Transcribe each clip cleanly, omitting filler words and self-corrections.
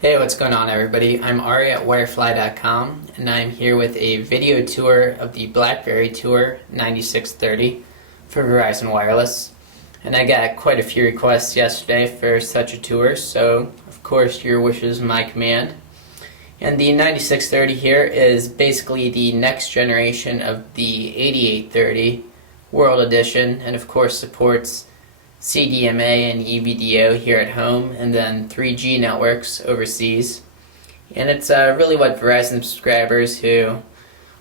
Hey, what's going on everybody? I'm Ari at wirefly.com and I'm here with a video tour of the BlackBerry Tour 9630 for Verizon Wireless. And I got quite a few requests yesterday for such a tour, so of course your wish is my command. And the 9630 here is basically the next generation of the 8830 World Edition, and of course supports CDMA and EVDO here at home, and then 3G networks overseas. And it's really what Verizon subscribers who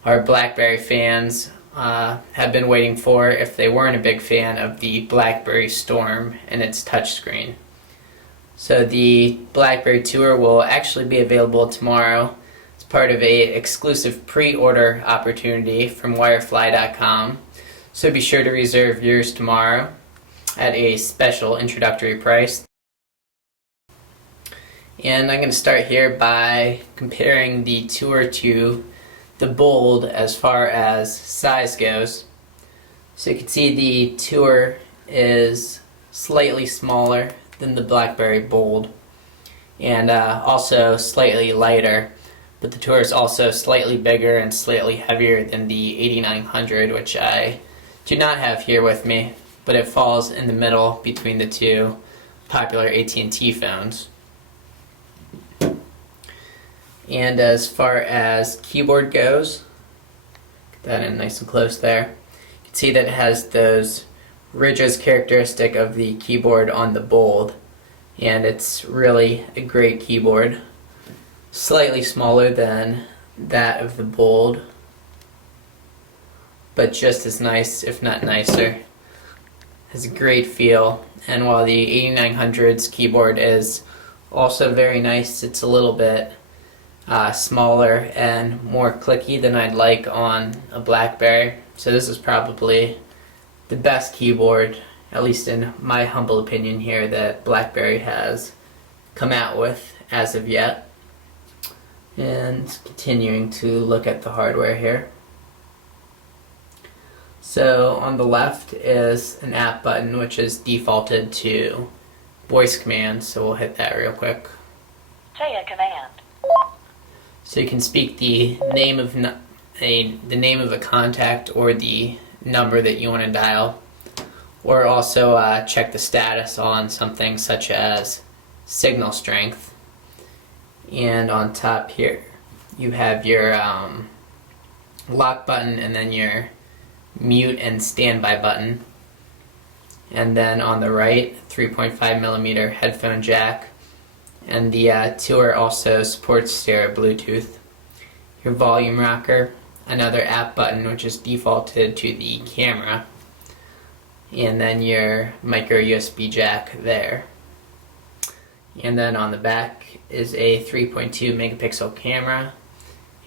are BlackBerry fans have been waiting for if they weren't a big fan of the BlackBerry Storm and its touchscreen. So the BlackBerry Tour will actually be available tomorrow. It's part of a exclusive pre-order opportunity from wirefly.com. So be sure to reserve yours tomorrow at a special introductory price. And I'm going to start here by comparing the Tour to the Bold as far as size goes. So you can see the Tour is slightly smaller than the BlackBerry Bold, and also slightly lighter, but the Tour is also slightly bigger and slightly heavier than the 8900, which I do not have here with me, but it falls in the middle between the two popular AT&T phones. And as far as keyboard goes, get that in nice and close there, you can see that it has those ridges characteristic of the keyboard on the Bold, and it's really a great keyboard. Slightly smaller than that of the Bold, but just as nice, if not nicer. Has a great feel, and while the 8900's keyboard is also very nice, it's a little bit smaller and more clicky than I'd like on a BlackBerry. So this is probably the best keyboard, at least in my humble opinion here, that BlackBerry has come out with as of yet. And continuing to look at the hardware here. So on the left is an app button which is defaulted to voice commands, so we'll hit that real quick. Say a command. So you can speak the name of a contact or the number that you want to dial, or also check the status on something such as signal strength. And on top here you have your lock button and then your mute and standby button, and then on the right 3.5mm headphone jack, and the Tour also supports stereo Bluetooth. Your volume rocker, another app button which is defaulted to the camera, and then your micro USB jack there. And then on the back is a 3.2 megapixel camera,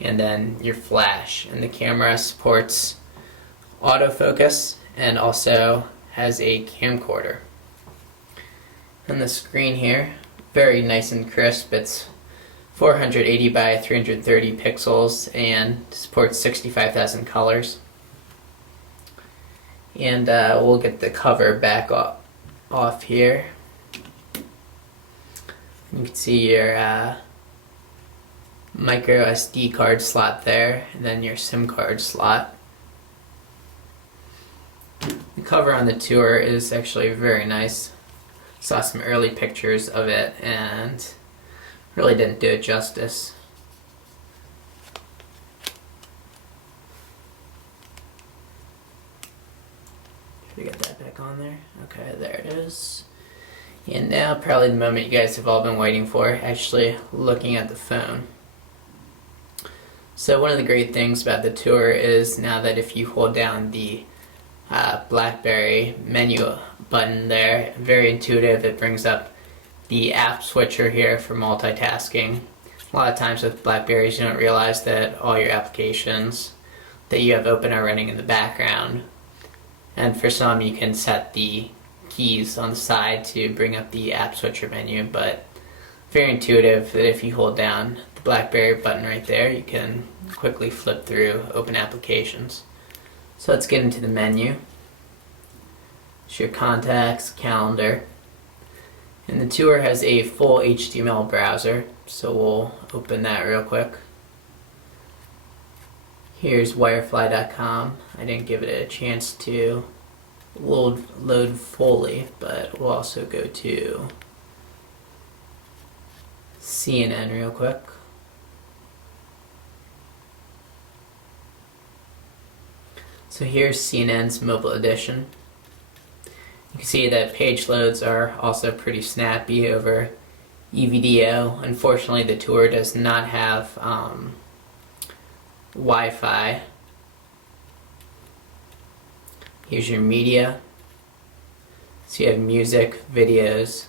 and then your flash, and the camera supports autofocus and also has a camcorder. And the screen here, very nice and crisp. It's 480 by 330 pixels and supports 65,000 colors. And we'll get the cover back off here. You can see your micro SD card slot there, and then your SIM card slot. The cover on the Tour is actually very nice. Saw some early pictures of it and really didn't do it justice. Should we get that back on there? Okay, there it is. And now probably the moment you guys have all been waiting for, actually looking at the phone. So one of the great things about the Tour is now that if you hold down the BlackBerry menu button there, very intuitive. It brings up the app switcher here for multitasking. A lot of times with BlackBerries you don't realize that all your applications that you have open are running in the background, and for some you can set the keys on the side to bring up the app switcher menu, but very intuitive that if you hold down the BlackBerry button right there you can quickly flip through open applications. So let's get into the menu. It's your contacts, calendar, And the tour has a full HTML browser, so we'll open that real quick. Here's wirefly.com. I didn't give it a chance to load fully, but we'll also go to CNN real quick. So here's CNN's mobile edition. You can see that page loads are also pretty snappy over EVDO. Unfortunately, the tour does not have Wi-Fi. Here's your media. So you have music, videos,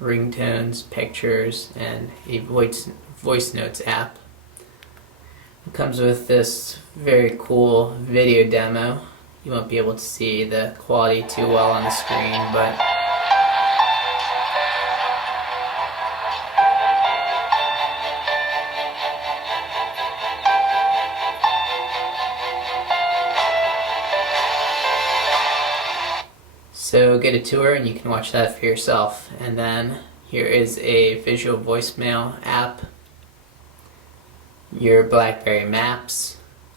ringtones, pictures, and a voice notes app. It comes with this very cool video demo. You won't be able to see the quality too well on the screen, but so get a tour and you can watch that for yourself. And then here is a visual voicemail app, your BlackBerry maps,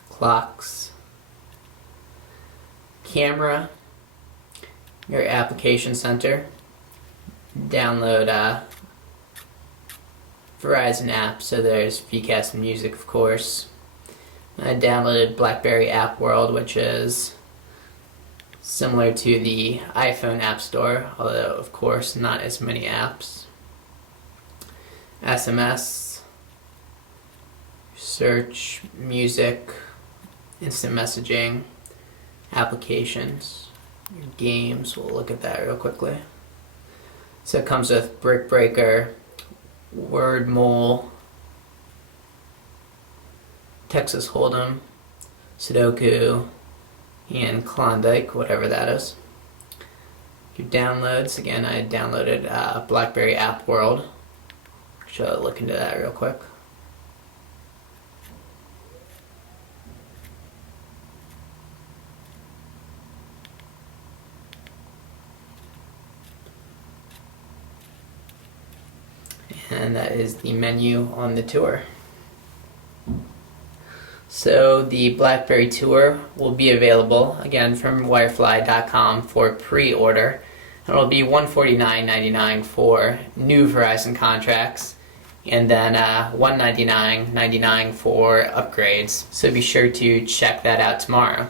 clocks, camera, your application center, download Verizon app, so there's VCast and music, of course. I downloaded BlackBerry App World, which is similar to the iPhone App Store, although of course not as many apps. SMS, search, music, instant messaging, applications, your games. We'll look at that real quickly. So it comes with Brick Breaker, Word Mole, Texas Hold'em, Sudoku, and Klondike, whatever that is. Your downloads, again, I downloaded BlackBerry App World. I'll look into that real quick. And that is the menu on the tour. So the BlackBerry tour will be available again from wirefly.com for pre-order. It'll be $149.99 for new Verizon contracts, and then $199.99 for upgrades. So be sure to check that out tomorrow.